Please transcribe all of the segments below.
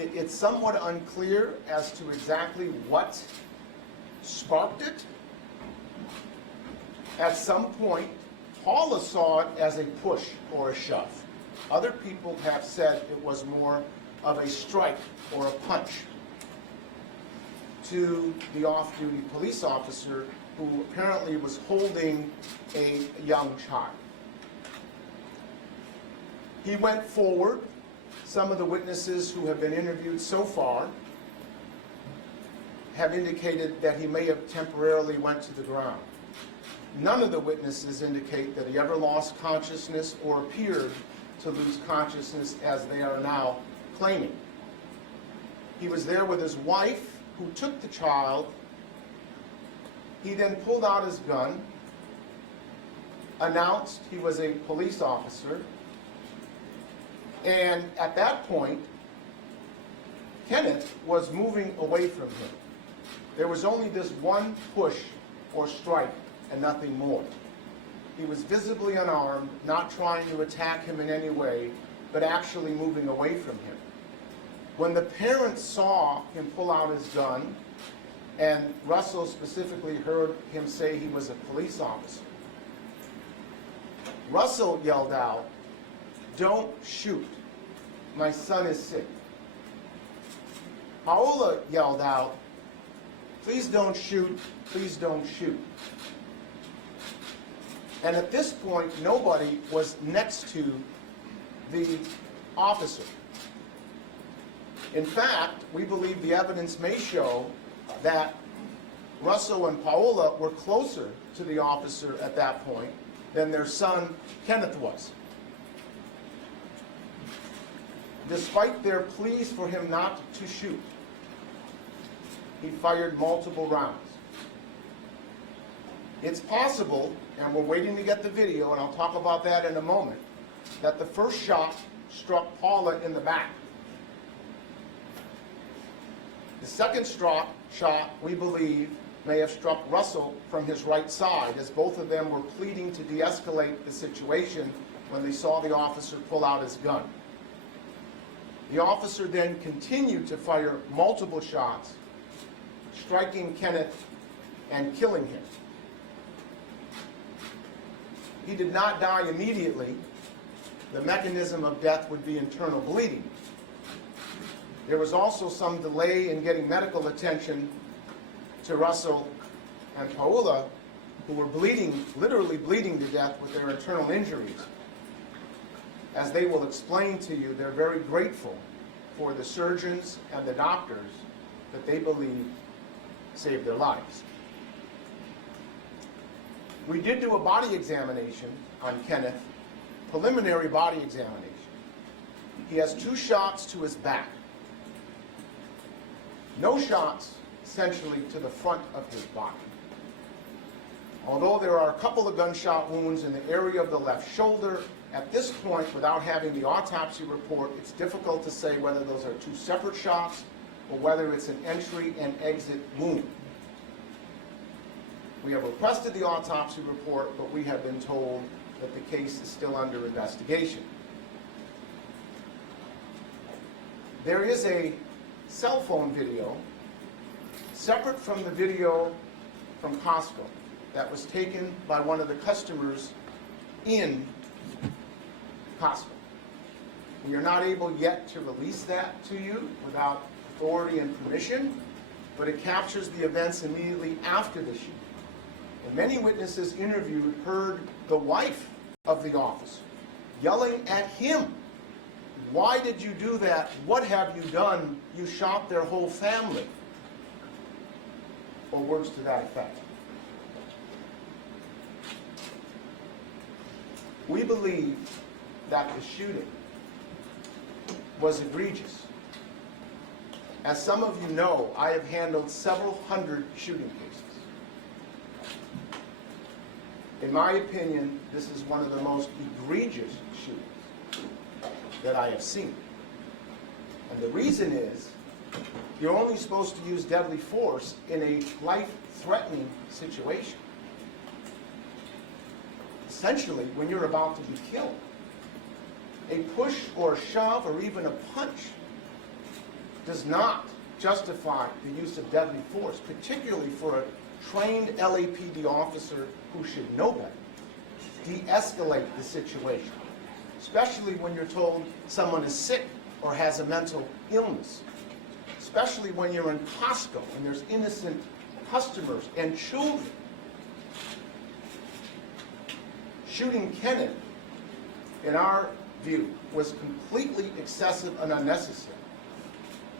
It's somewhat unclear as to exactly what sparked it. At some point, Paula saw it as a push or a shove. Other people have said it was more of a strike or a punch to the off-duty police officer who apparently was holding a young child. He went forward. Some of the witnesses who have been interviewed so far have indicated that he may have temporarily went to the ground. None of the witnesses indicate that he ever lost consciousness or appeared to lose consciousness as they are now claiming. He was there with his wife, who took the child. He then pulled out his gun, announced he was a police officer, and at that point, Kenneth was moving away from him. There was only this one push or strike and nothing more. He was visibly unarmed, not trying to attack him in any way, but actually moving away from him. When the parents saw him pull out his gun, and Russell specifically heard him say he was a police officer, Russell yelled out, "Don't shoot. My son is sick." Paula yelled out, "Please don't shoot. Please don't shoot." And at this point, nobody was next to the officer. In fact, we believe the evidence may show that Russell and Paula were closer to the officer at that point than their son, Kenneth, was. Despite their pleas for him not to shoot, he fired multiple rounds. It's possible, and we're waiting to get the video, and I'll talk about that in a moment, that the first shot struck Paula in the back. The second shot, we believe, may have struck Russell from his right side, as both of them were pleading to de-escalate the situation when they saw the officer pull out his gun. The officer then continued to fire multiple shots, striking Kenneth and killing him. He did not die immediately. The mechanism of death would be internal bleeding. There was also some delay in getting medical attention to Russell and Paula, who were bleeding, literally bleeding to death with their internal injuries. As they will explain to you, they're very grateful for the surgeons and the doctors that they believe saved their lives. We did do a body examination on Kenneth, preliminary body examination. He has 2 shots to his back. No shots, essentially, to the front of his body. Although there are a couple of gunshot wounds in the area of the left shoulder, at this point, without having the autopsy report, it's difficult to say whether those are 2 separate shots or whether it's an entry and exit wound. We have requested the autopsy report, but we have been told that the case is still under investigation. There is a cell phone video separate from the video from Costco that was taken by one of the customers in Costco. We are not able yet to release that to you without authority and permission, but it captures the events immediately after the shooting. And many witnesses interviewed heard the wife of the officer yelling at him, "Why did you do that? What have you done? You shot their whole family." Or words to that effect. We believe that the shooting was egregious. As some of you know, I have handled several hundred shooting cases. In my opinion, this is one of the most egregious shootings that I have seen. And the reason is, you're only supposed to use deadly force in a life-threatening situation. Essentially, when you're about to be killed. A push or a shove or even a punch does not justify the use of deadly force, particularly for a trained LAPD officer who should know better. De-escalate the situation, especially when you're told someone is sick or has a mental illness, especially when you're in Costco and there's innocent customers and children. Shooting Kenneth, in our view, was completely excessive and unnecessary.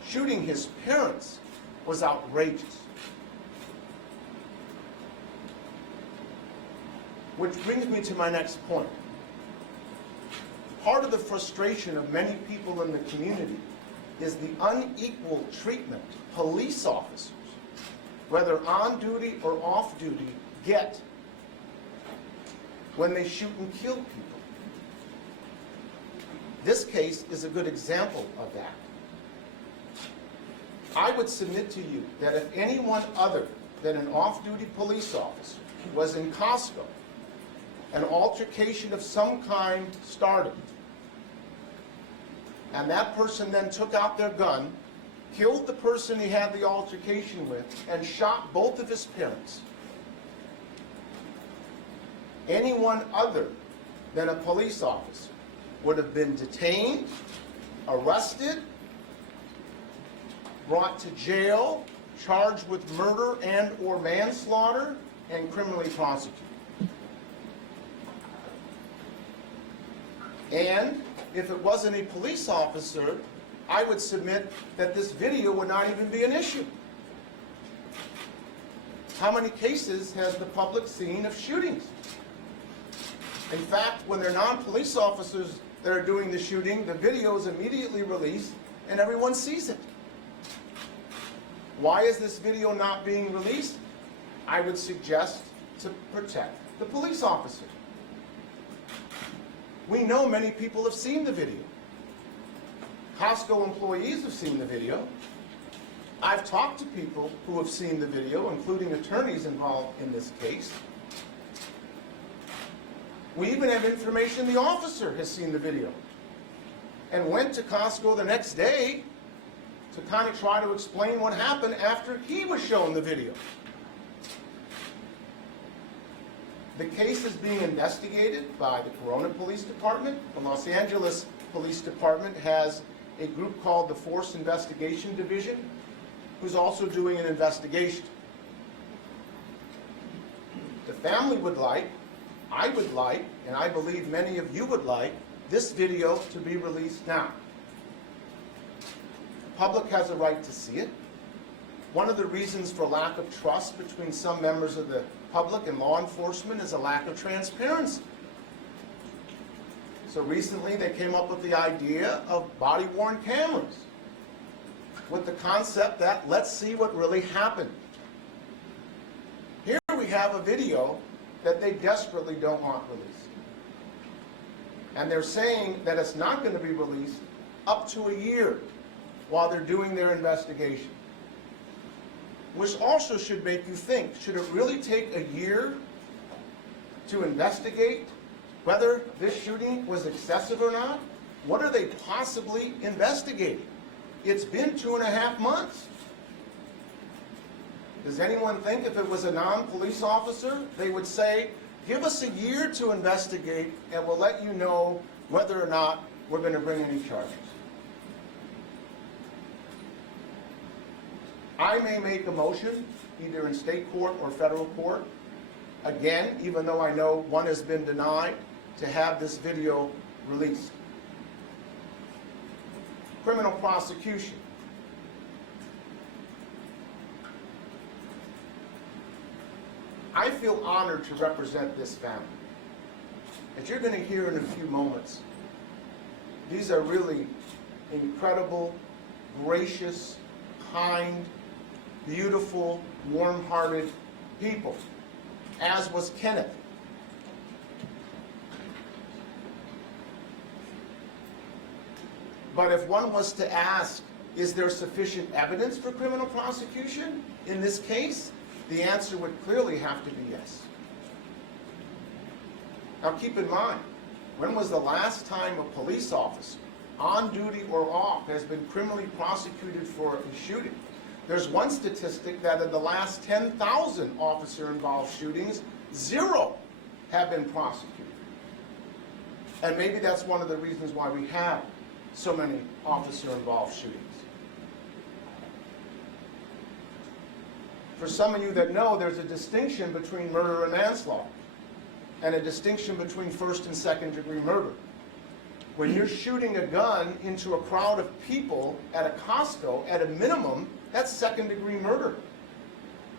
Shooting his parents was outrageous. Which brings me to my next point. Part of the frustration of many people in the community is the unequal treatment police officers, whether on duty or off duty, get when they shoot and kill people. This case is a good example of that. I would submit to you that if anyone other than an off-duty police officer was in Costco, an altercation of some kind started, and that person then took out their gun, killed the person he had the altercation with, and shot both of his parents, anyone other than a police officer would have been detained, arrested, brought to jail, charged with murder and or manslaughter, and criminally prosecuted. And if it wasn't a police officer, I would submit that this video would not even be an issue. How many cases has the public seen of shootings? In fact, when they're non-police officers that are doing the shooting, the video is immediately released and everyone sees it. Why is this video not being released? I would suggest to protect the police officer. We know many people have seen the video. Costco employees have seen the video. I've talked to people who have seen the video, including attorneys involved in this case. We even have information the officer has seen the video and went to Costco the next day to kind of try to explain what happened after he was shown the video. The case is being investigated by the Corona Police Department. The Los Angeles Police Department has a group called the Force Investigation Division, who's also doing an investigation. The family would like, I would like, and I believe many of you would like, this video to be released now. The public has a right to see it. One of the reasons for lack of trust between some members of the public and law enforcement is a lack of transparency. So recently they came up with the idea of body-worn cameras with the concept that let's see what really happened. Here we have a video that they desperately don't want released. And they're saying that it's not going to be released up to a year while they're doing their investigation. Which also should make you think, should it really take a year to investigate whether this shooting was excessive or not? What are they possibly investigating? It's been 2.5 months. Does anyone think if it was a non-police officer, they would say, give us a year to investigate and we'll let you know whether or not we're going to bring any charges? I may make a motion, either in state court or federal court, again, even though I know one has been denied, to have this video released. Criminal prosecution. I feel honored to represent this family. As you're going to hear in a few moments, these are really incredible, gracious, kind, beautiful, warm-hearted people, as was Kenneth. But if one was to ask, is there sufficient evidence for criminal prosecution in this case? The answer would clearly have to be yes. Now keep in mind, when was the last time a police officer on duty or off, has been criminally prosecuted for a shooting. There's one statistic that in the last 10,000 officer-involved shootings, 0 have been prosecuted. And maybe that's one of the reasons why we have so many officer-involved shootings. For some of you that know, there's a distinction between murder and manslaughter, and a distinction between first and second degree murder. When you're shooting a gun into a crowd of people at a Costco, at a minimum, that's second degree murder,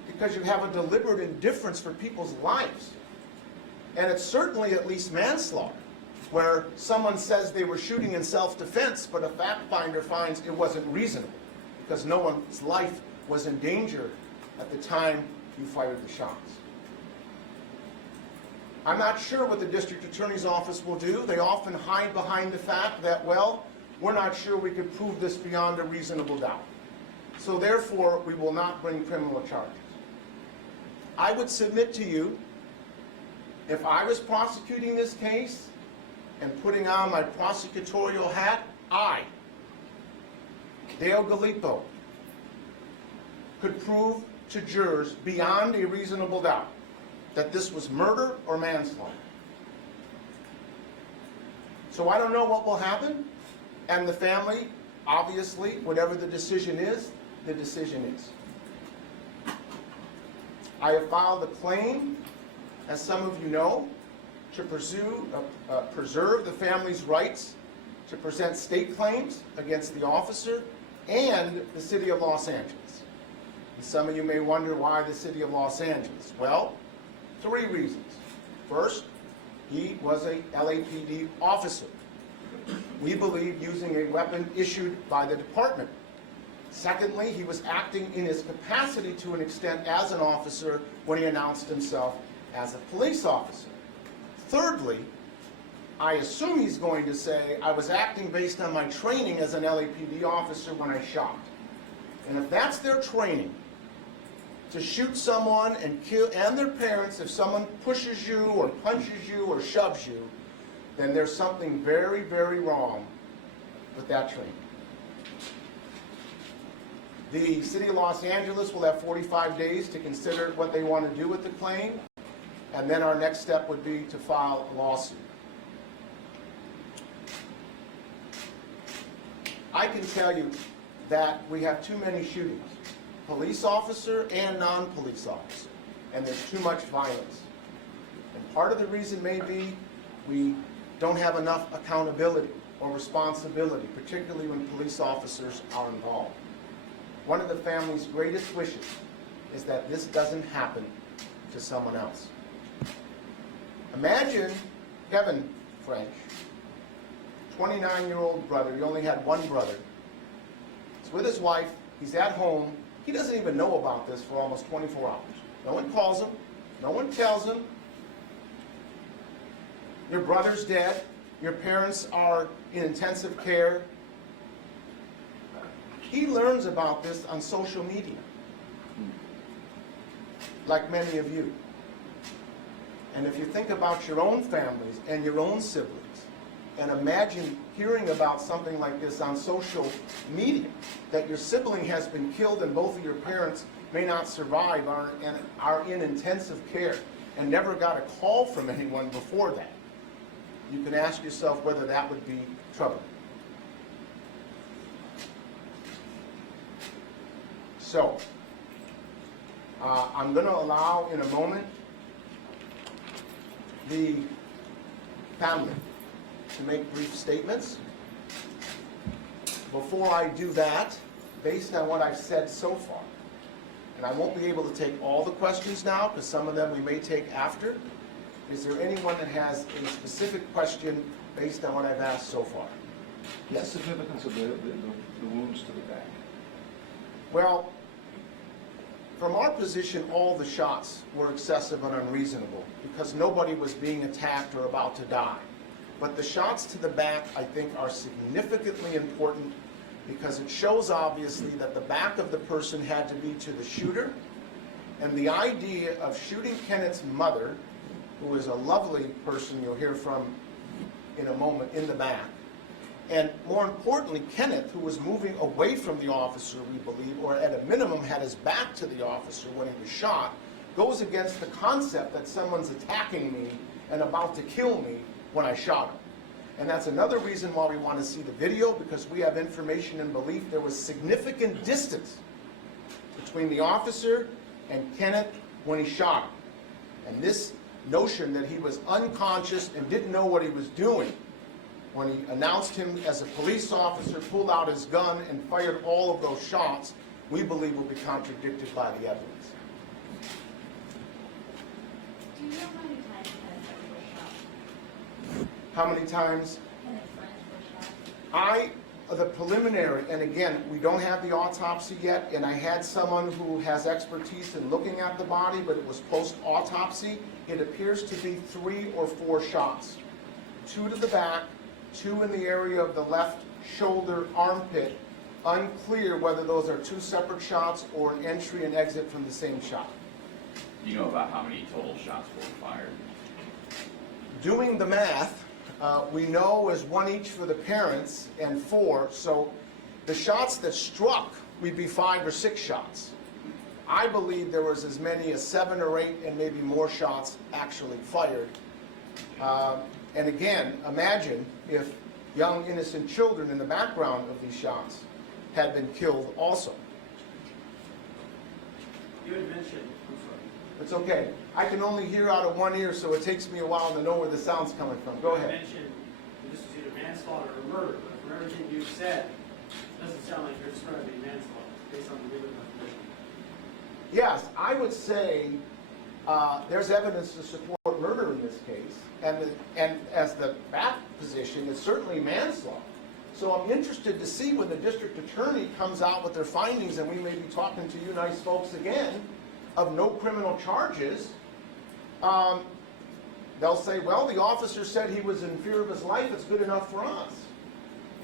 because you have a deliberate indifference for people's lives. And it's certainly at least manslaughter, where someone says they were shooting in self-defense, but a fact finder finds it wasn't reasonable, because no one's life was in danger at the time you fired the shots. I'm not sure what the district attorney's office will do. They often hide behind the fact that, well, we're not sure we could prove this beyond a reasonable doubt. So therefore, we will not bring criminal charges. I would submit to you, if I was prosecuting this case and putting on my prosecutorial hat, I, Dale Gallipo, could prove to jurors beyond a reasonable doubt that this was murder or manslaughter. So I don't know what will happen, and the family, obviously, whatever the decision is, the decision is. I have filed a claim, as some of you know, to preserve the family's rights to present state claims against the officer and the City of Los Angeles. And some of you may wonder why the City of Los Angeles. Well, 3 reasons. First, he was a LAPD officer. We believe using a weapon issued by the department. Secondly, he was acting in his capacity to an extent as an officer when he announced himself as a police officer. Thirdly, I assume he's going to say, I was acting based on my training as an LAPD officer when I shot. And if that's their training, to shoot someone and kill, and their parents, if someone pushes you or punches you or shoves you, then there's something very, very wrong with that training. The City of Los Angeles will have 45 days to consider what they want to do with the claim, and then our next step would be to file a lawsuit. I can tell you that we have too many shootings, police officer and non-police officer, and there's too much violence. And part of the reason may be we don't have enough accountability or responsibility, particularly when police officers are involved. One of the family's greatest wishes is that this doesn't happen to someone else. Imagine Kevin French, 29-year-old brother. He only had one brother. He's with his wife. He's at home. He doesn't even know about this for almost 24 hours. No one calls him. No one tells him. Your brother's dead. Your parents are in intensive care. He learns about this on social media, like many of you. And if you think about your own families and your own siblings, and imagine hearing about something like this on social media, that your sibling has been killed and both of your parents may not survive, are in intensive care, and never got a call from anyone before that, you can ask yourself whether that would be troubling. So, I'm going to allow in a moment the family to make brief statements. Before I do that, based on what I've said so far, and I won't be able to take all the questions now because some of them we may take after, is there anyone that has a specific question based on what I've asked so far? Yes. What's the significance of the wounds to the back? Well, from our position, all the shots were excessive and unreasonable because nobody was being attacked or about to die. But the shots to the back, I think, are significantly important because it shows, obviously, that the back of the person had to be to the shooter. And the idea of shooting Kenneth's mother, who is a lovely person you'll hear from in a moment in the back, And more importantly, Kenneth, who was moving away from the officer, we believe, or at a minimum had his back to the officer when he was shot, goes against the concept that someone's attacking me and about to kill me when I shot him. And that's another reason why we want to see the video, because we have information and belief there was significant distance between the officer and Kenneth when he shot him. And this notion that he was unconscious and didn't know what he was doing when he announced him as a police officer, pulled out his gun, and fired all of those shots, we believe will be contradicted by the evidence. Do you know how many times Kenneth was shot? How many times? Kenneth's friends were shot? The preliminary, and again, we don't have the autopsy yet, and I had someone who has expertise in looking at the body, but it was post-autopsy. It appears to be 3 or 4 shots. 2 to the back, 2 in the area of the left shoulder armpit. Unclear whether those are 2 separate shots or an entry and exit from the same shot. Do you know about how many total shots were fired? Doing the math, we know is 1 each for the parents and 4, so the shots that struck, we'd be 5 or 6 shots. I believe there was as many as 7 or 8 and maybe more shots actually fired. And again, imagine if young innocent children in the background of these shots had been killed also. You had mentioned, I'm sorry. It's okay. I can only hear out of one ear, so it takes me a while to know where the sound's coming from. Go You ahead. mentioned this is either manslaughter or murder, but from everything you said, it doesn't sound like you're describing manslaughter based on the legal definition. Yes, I would say there's evidence to support murder in this case, and as the back position, it's certainly manslaughter. So I'm interested to see when the district attorney comes out with their findings, and we may be talking to you nice folks again, of no criminal charges. They'll say, well, the officer said he was in fear of his life, it's good enough for us.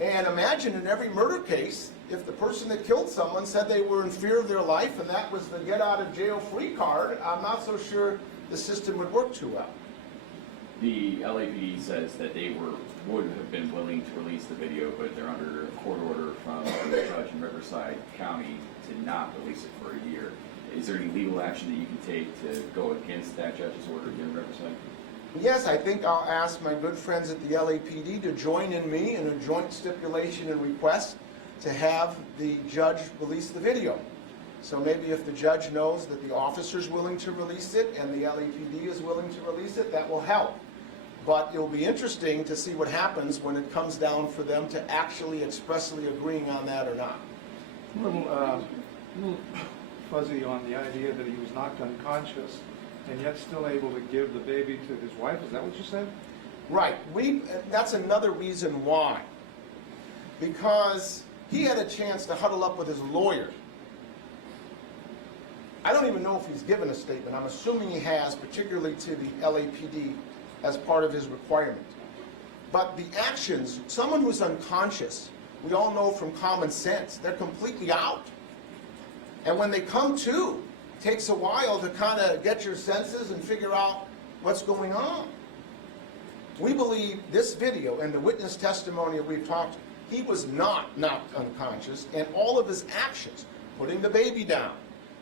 And imagine in every murder case, if the person that killed someone said they were in fear of their life and that was the get out of jail free card, I'm not so sure the system would work too well. The LAPD says that they would have been willing to release the video, but they're under a court order from the judge in Riverside County to not release it for a year. Is there any legal action that you can take to go against that judge's order here in Riverside? Yes, I think I'll ask my good friends at the LAPD to join in me in a joint stipulation and request to have the judge release the video. So maybe if the judge knows that the officer's willing to release it and the LAPD is willing to release it, that will help. But it'll be interesting to see what happens when it comes down for them to actually expressly agreeing on that or not. A little fuzzy on the idea that he was knocked unconscious and yet still able to give the baby to his wife. Is that what you said? Right. That's another reason why. Because he had a chance to huddle up with his lawyer. I don't even know if he's given a statement. I'm assuming he has, particularly to the LAPD as part of his requirement. But the actions, someone who's unconscious, we all know from common sense, they're completely out. And when they come to, it takes a while to kind of get your senses and figure out what's going on. We believe this video and the witness testimony that we've talked to, he was not knocked unconscious, and all of his actions, putting the baby down,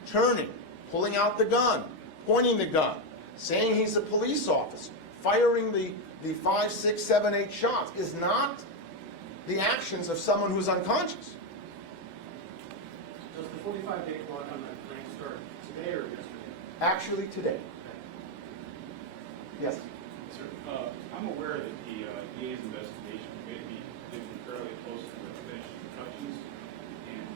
turning, pulling out the gun, pointing the gun, saying he's a police officer, firing the 5, 6, 7, 8 shots, is not the actions of someone who's unconscious. Does the 45-day clock on that claim start today or yesterday? Actually, today. Yes. Sir, I'm aware that the DA's investigation may be getting fairly close to the finish touches. And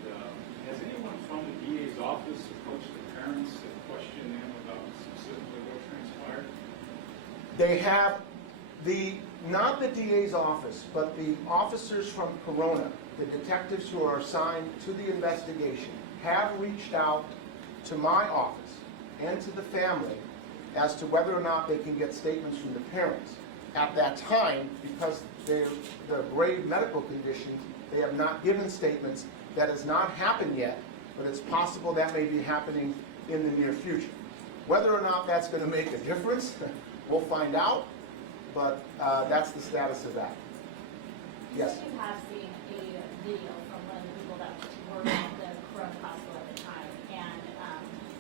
has anyone from the DA's office approached the parents and questioned them about specifically what transpired? They have not the DA's office, but the officers from Corona, the detectives who are assigned to the investigation, have reached out to my office and to the family as to whether or not they can get statements from the parents. At that time, because their grave medical condition, they have not given statements. That has not happened yet, but it's possible that may be happening in the near future. Whether or not that's going to make a difference, we'll find out, but that's the status of that. Yes. You have seen a video from one of the people that worked at the Corona Costco at the time, and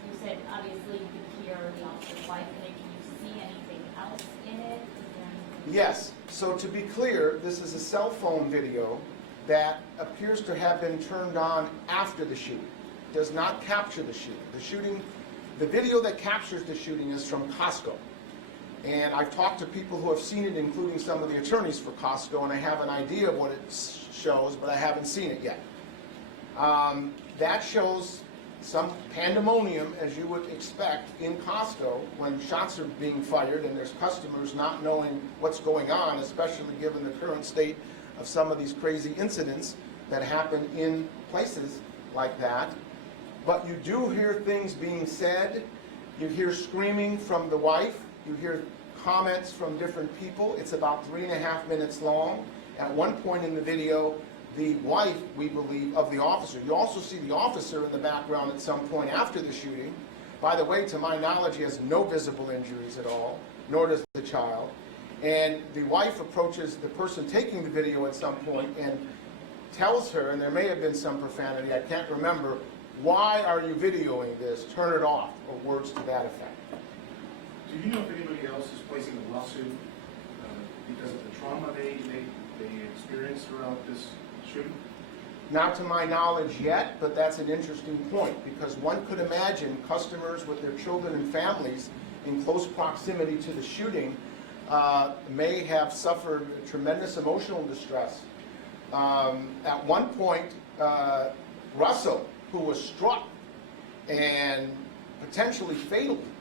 you said obviously you could hear the officer's wife in it. Can you see anything else in it? Is there anything? Yes, so to be clear, this is a cell phone video that appears to have been turned on after the shooting. Does not capture the shooting. The video that captures the shooting is from Costco. And I've talked to people who have seen it, including some of the attorneys for Costco, and I have an idea of what it shows, but I haven't seen it yet. That shows some pandemonium, as you would expect, in Costco when shots are being fired and there's customers not knowing what's going on, especially given the current state of some of these crazy incidents that happen in places like that. But you do hear things being said. You hear screaming from the wife. You hear comments from different people. It's about 3.5 minutes long. At one point in the video, the wife, we believe, of the officer. You also see the officer in the background at some point after the shooting. By the way, to my knowledge, he has no visible injuries at all, nor does the child. And the wife approaches the person taking the video at some point and tells her, and there may have been some profanity, I can't remember, "Why are you videoing this? Turn it off," or words to that effect. Do you know if anybody else is placing a lawsuit because of the trauma they experienced throughout this shooting? Not to my knowledge yet, but that's an interesting point, because one could imagine customers with their children and families in close proximity to the shooting may have suffered tremendous emotional distress. At one point, Russell, who was struck and potentially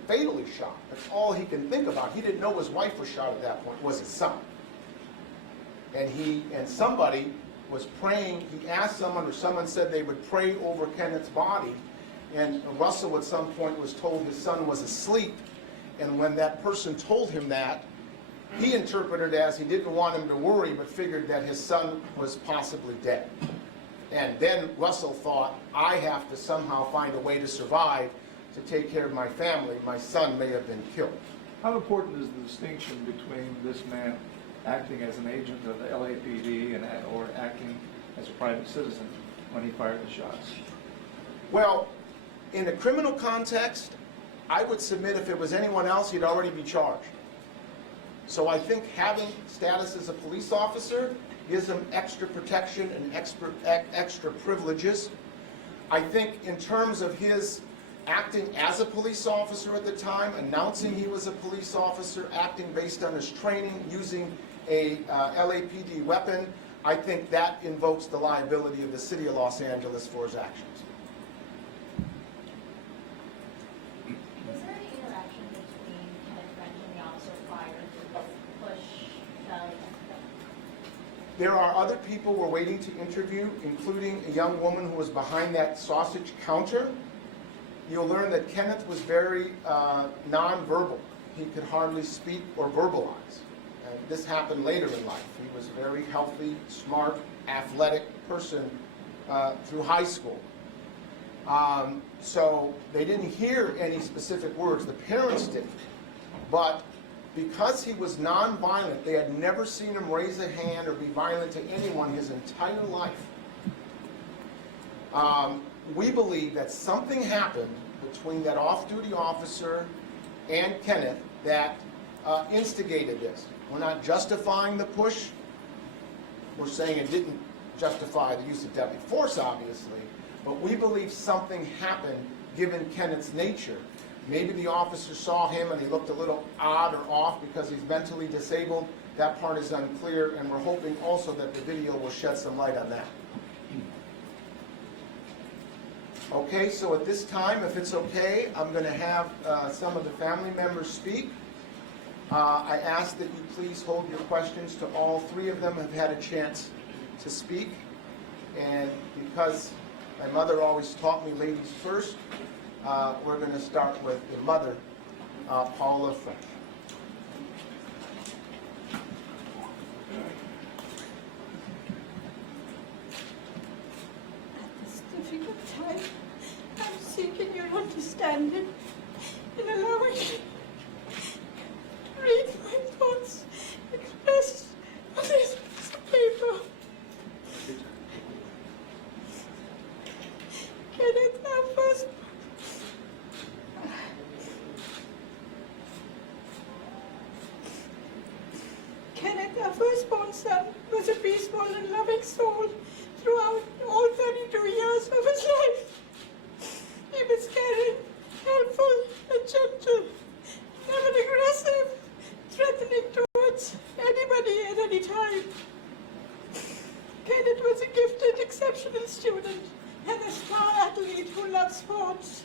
fatally shot, that's all he can think about. He didn't know his wife was shot at that point, was his son. And somebody was praying, he asked someone, or someone said they would pray over Kenneth's body, and Russell at some point was told his son was asleep, and when that person told him that, he interpreted it as he didn't want him to worry, but figured that his son was possibly dead. And then Russell thought, I have to somehow find a way to survive, to take care of my family. My son may have been killed. How important is the distinction between this man acting as an agent of the LAPD or acting as a private citizen when he fired the shots? Well, in a criminal context, I would submit if it was anyone else, he'd already be charged. So I think having status as a police officer gives him extra protection and extra privileges. I think in terms of his acting as a police officer at the time, announcing he was a police officer, acting based on his training, using a LAPD weapon, I think that invokes the liability of the city of Los Angeles for his actions. Was there any interaction between Kenneth French and the officer prior to this push? There are other people we're waiting to interview, including a young woman who was behind that sausage counter. You'll learn that Kenneth was very nonverbal. He could hardly speak or verbalize. And this happened later in life. He was a very healthy, smart, athletic person through high school. So they didn't hear any specific words. The parents didn't. But because he was nonviolent, they had never seen him raise a hand or be violent to anyone his entire life. We believe that something happened between that off-duty officer and Kenneth that instigated this. We're not justifying the push. We're saying it didn't justify the use of deadly force, obviously, but we believe something happened given Kenneth's nature. Maybe the officer saw him and he looked a little odd or off because he's mentally disabled. That part is unclear, and we're hoping also that the video will shed some light on that. Okay, so at this time, if it's okay, I'm going to have some of the family members speak. I ask that you please hold your questions to all three of them have had a chance to speak. And because my mother always taught me ladies first, we're going to start with the mother, Paula French. At this difficult time, I'm seeking your understanding in allowing me to read my thoughts expressed on this piece of paper. Kenneth, our firstborn son, was a peaceful and loving soul throughout all 32 years of his life. He was caring, helpful, and gentle, never aggressive, threatening towards anybody at any time. Kenneth was a gifted, exceptional student and a star athlete who loved sports.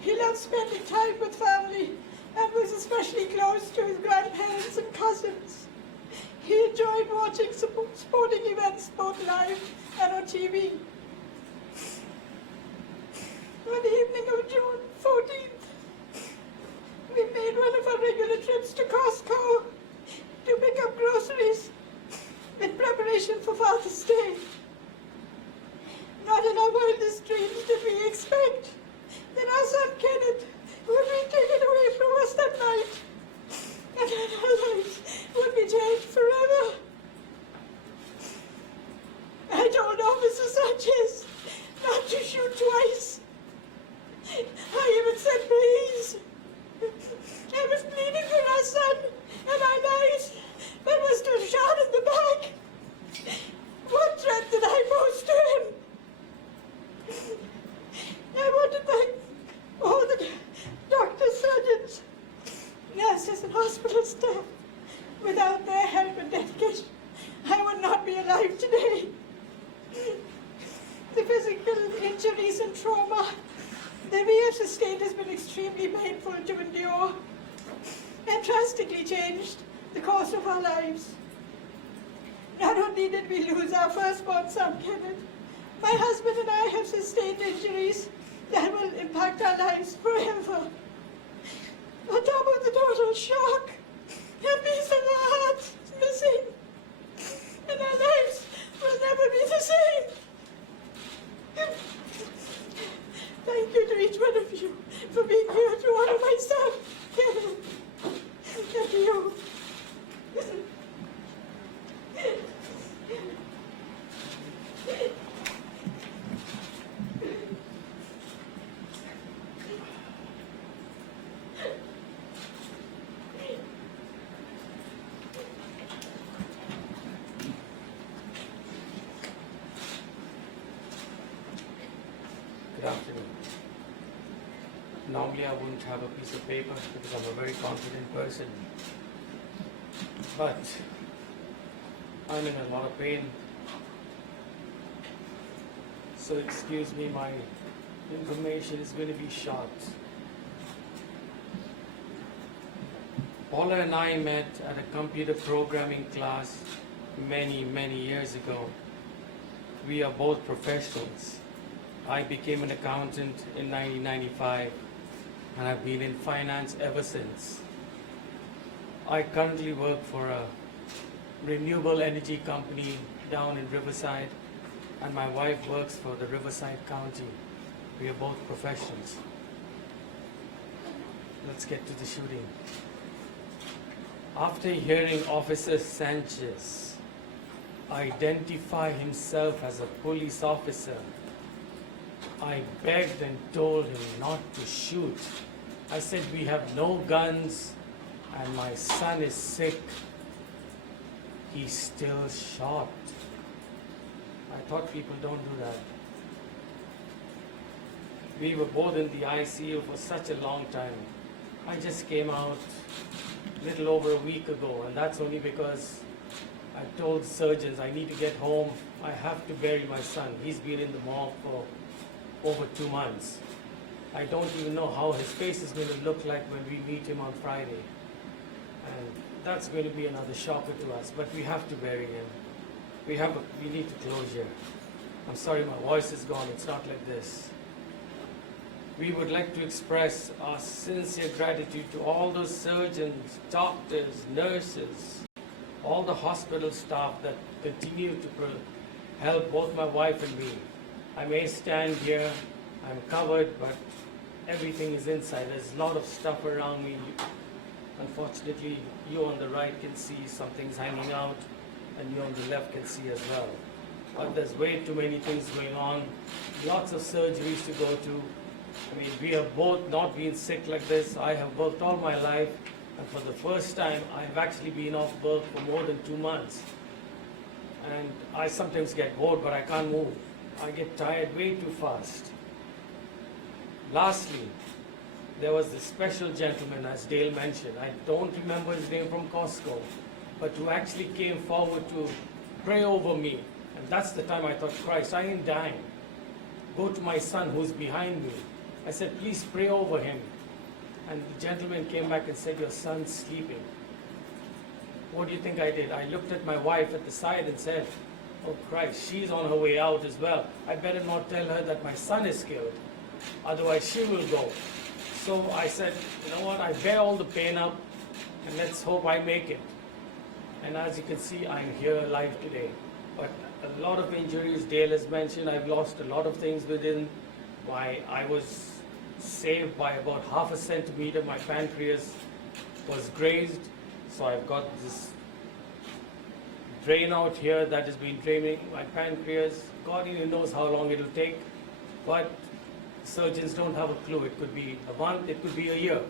He loved spending time with family and was especially close to his grandparents and cousins. He enjoyed watching sporting events both live and on TV. On the evening of June 14th, we made one of our regular trips to Costco to pick up groceries in preparation for Father's Day. Not in our wildest dreams did we expect that our son Kenneth would be taken away from us that night, and that our lives would be changed forever. I told Officer Sanchez not to shoot twice. I even said please. I was pleading for our son and our lives, but was still shot in the back. What threat did I pose to him? I want to thank all the doctors, surgeons, nurses, and hospital staff. Without their help and dedication, I would not be alive today. The physical injuries and trauma that we have sustained has been extremely painful to endure and drastically changed the course of our lives. Not only did we lose our firstborn son, Kenneth, my husband and I have sustained injuries that will impact our lives forever. On top of the total shock, a piece of our heart is missing, and our lives will never be the same. Thank you to each one of you for being here to honor my son, Kenneth. Thank you. Good afternoon. Normally I wouldn't have a piece of paper because I'm a very confident person. But I'm in a lot of pain. So excuse me, my information is going to be short. Paula and I met at a computer programming class many years ago. We are both professionals. I became an accountant in 1995 and I've been in finance ever since. I currently work for a renewable energy company down in Riverside, and my wife works for the Riverside County. We are both professionals. Let's get to the shooting. After hearing Officer Sanchez identify himself as a police officer, I begged and told him not to shoot. I said, we have no guns and my son is sick. He still shot. I thought people don't do that. We were both in the ICU for such a long time. I just came out a little over a week ago, and that's only because I told surgeons I need to get home. I have to bury my son. He's been in the morgue for over 2 months. I don't even know how his face is going to look like when we meet him on Friday. And that's going to be another shocker to us, but we have to bury him. We need to closure. I'm sorry my voice is gone, it's not like this. We would like to express our sincere gratitude to all those surgeons, doctors, nurses, all the hospital staff that continue to help both my wife and me. I may stand here, I'm covered, but everything is inside. There's a lot of stuff around me. Unfortunately, you on the right can see some things hanging out, and you on the left can see as well. but there's way too many things going on, lots of surgeries to go to. I mean, we have both not been sick like this. I have worked all my life, and for the first time, I've actually been off work for more than 2 months. And I sometimes get bored, but I can't move. I get tired way too fast. Lastly, there was this special gentleman, as Dale mentioned. I don't remember his name, from Costco, but who actually came forward to pray over me. And that's the time I thought, Christ, I ain't dying. Go to my son who's behind me. I said, please pray over him. And the gentleman came back and said, your son's sleeping. What do you think I did? I looked at my wife at the side and said, oh Christ, she's on her way out as well. I better not tell her that my son is killed. Otherwise she will go. So I said, you know what, I bear all the pain up and let's hope I make it. And as you can see, I'm here alive today. But a lot of injuries, Dale has mentioned, I've lost a lot of things within. I was saved by about ½ centimeter. My pancreas was grazed. So I've got this drain out here that has been draining my pancreas. God only knows how long it'll take. But surgeons don't have a clue. It could be a month, it could be a year.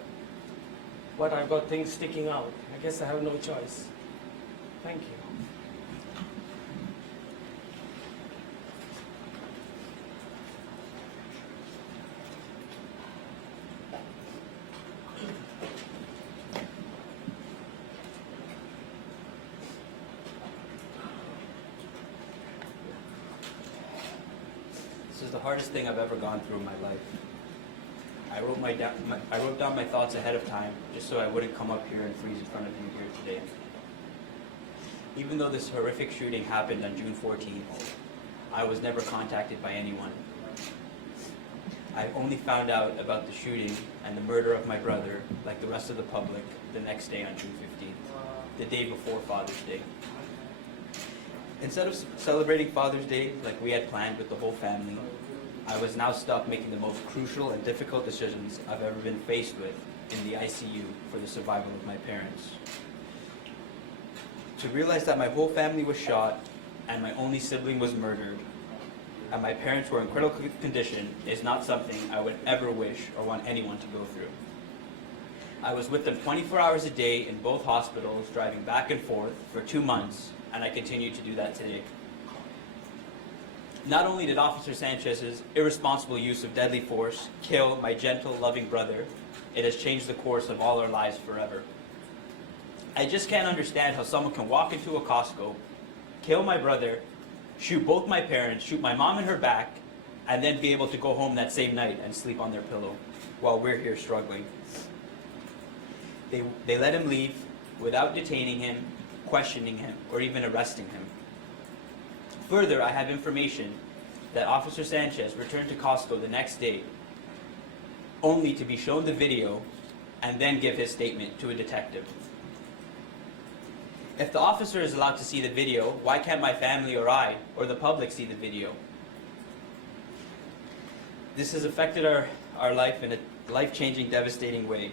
But I've got things sticking out. I guess I have no choice. Thank you. This is the hardest thing I've ever gone through in my life. I wrote down my thoughts ahead of time, just so I wouldn't come up here and freeze in front of you here today. Even though this horrific shooting happened on June 14th, I was never contacted by anyone. I only found out about the shooting and the murder of my brother, like the rest of the public, the next day on June 15th, the day before Father's Day. Instead of celebrating Father's Day like we had planned with the whole family, I was now stuck making the most crucial and difficult decisions I've ever been faced with in the ICU for the survival of my parents. To realize that my whole family was shot and my only sibling was murdered and my parents were in critical condition is not something I would ever wish or want anyone to go through. I was with them 24 hours a day in both hospitals, driving back and forth for 2 months, and I continue to do that today. Not only did Officer Sanchez's irresponsible use of deadly force kill my gentle, loving brother, it has changed the course of all our lives forever. I just can't understand how someone can walk into a Costco, kill my brother, shoot both my parents, shoot my mom in her back, and then be able to go home that same night and sleep on their pillow while we're here struggling. They let him leave without detaining him, questioning him, or even arresting him. Further, I have information that Officer Sanchez returned to Costco the next day, only to be shown the video and then give his statement to a detective. If the officer is allowed to see the video, why can't my family or I or the public see the video? This has affected our life in a life-changing, devastating way.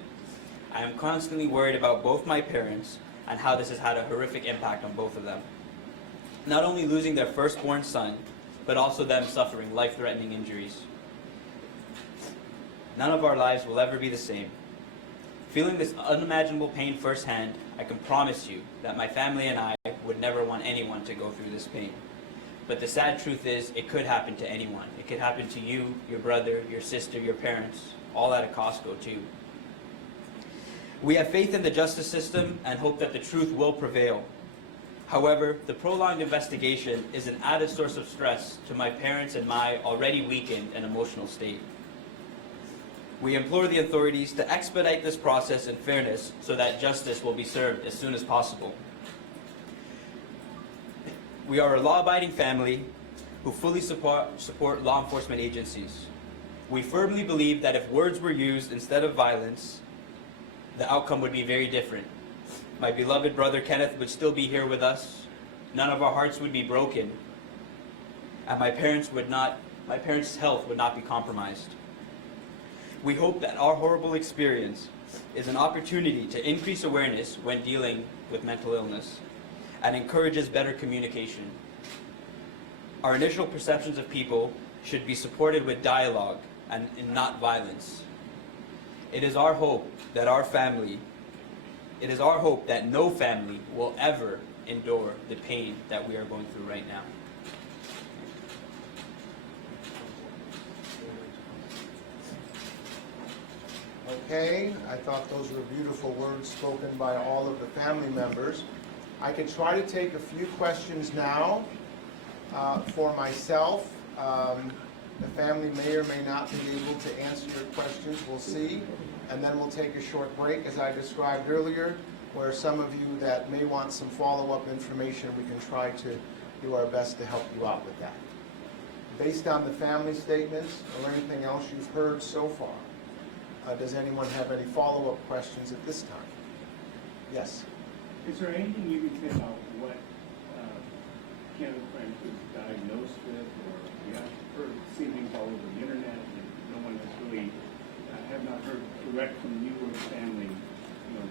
I am constantly worried about both my parents and how this has had a horrific impact on both of them. Not only losing their firstborn son, but also them suffering life-threatening injuries. None of our lives will ever be the same. Feeling this unimaginable pain firsthand, I can promise you that my family and I would never want anyone to go through this pain. But the sad truth is, it could happen to anyone. It could happen to you, your brother, your sister, your parents, all at a Costco too. We have faith in the justice system and hope that the truth will prevail. However, the prolonged investigation is an added source of stress to my parents and my already weakened and emotional state. We implore the authorities to expedite this process in fairness so that justice will be served as soon as possible. We are a law-abiding family who fully support law enforcement agencies. We firmly believe that if words were used instead of violence, the outcome would be very different. My beloved brother Kenneth would still be here with us. None of our hearts would be broken. And my parents' health would not be compromised. We hope that our horrible experience is an opportunity to increase awareness when dealing with mental illness and encourages better communication. Our initial perceptions of people should be supported with dialogue and not violence. It is our hope that no family will ever endure the pain that we are going through right now. Okay, I thought those were beautiful words spoken by all of the family members. I could try to take a few questions now for myself. The family may or may not be able to answer your questions, we'll see. And then we'll take a short break, as I described earlier, where some of you that may want some follow-up information, we can try to do our best to help you out with that. Based on the family statements or anything else you've heard so far, does anyone have any follow-up questions at this time? Yes? Is there anything you can say about what Kenneth Frank was diagnosed with, or we have heard seen things all over the internet, and no one has really have not heard direct from you or the family,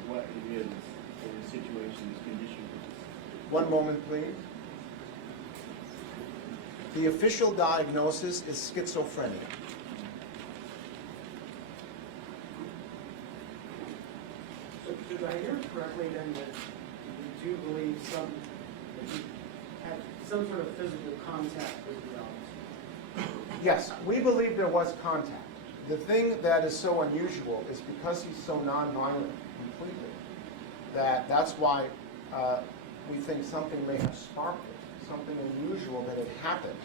what it is, or the situation, this condition. One moment, please. The official diagnosis is schizophrenia. So did I hear correctly then that you do believe that you had some sort of physical contact with the officer? Yes, we believe there was contact. The thing that is so unusual is because he's so nonviolent completely, that's why we think something may have sparked it, something unusual that had happened.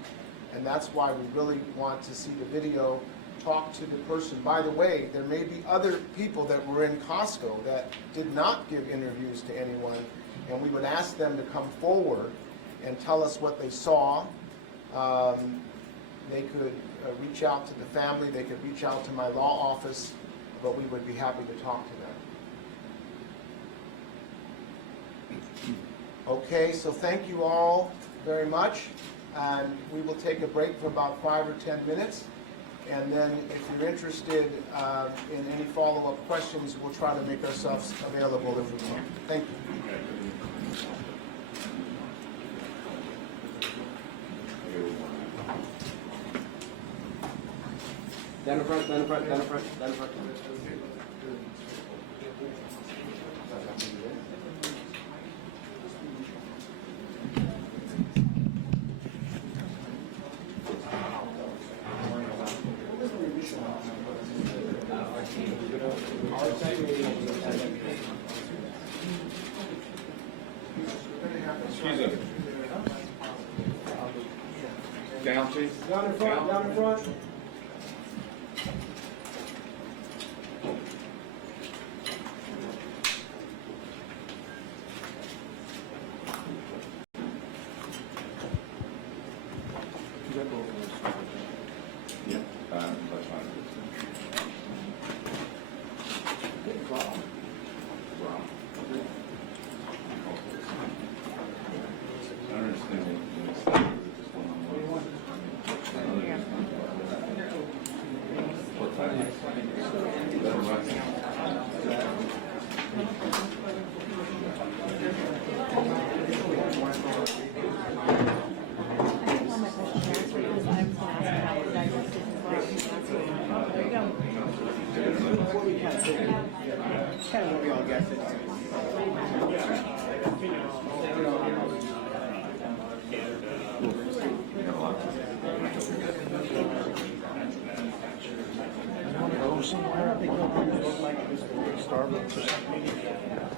And that's why we really want to see the video, talk to the person. By the way, there may be other people that were in Costco that did not give interviews to anyone, and we would ask them to come forward and tell us what they saw. They could reach out to the family, they could reach out to my law office, but we would be happy to talk to them. Okay, so thank you all very much, and we will take a break for about 5 or 10 minutes, and then if you're interested in any follow-up questions, we'll try to make ourselves available if we can. Thank you. Down the front, down the front, down the front, down the front. Excuse me. Down, please. Down in front, down in front. That's fine. I don't understand what it's like. Is it just one-on-one? What time? Better run. Somewhere, I think, like Starbucks or something.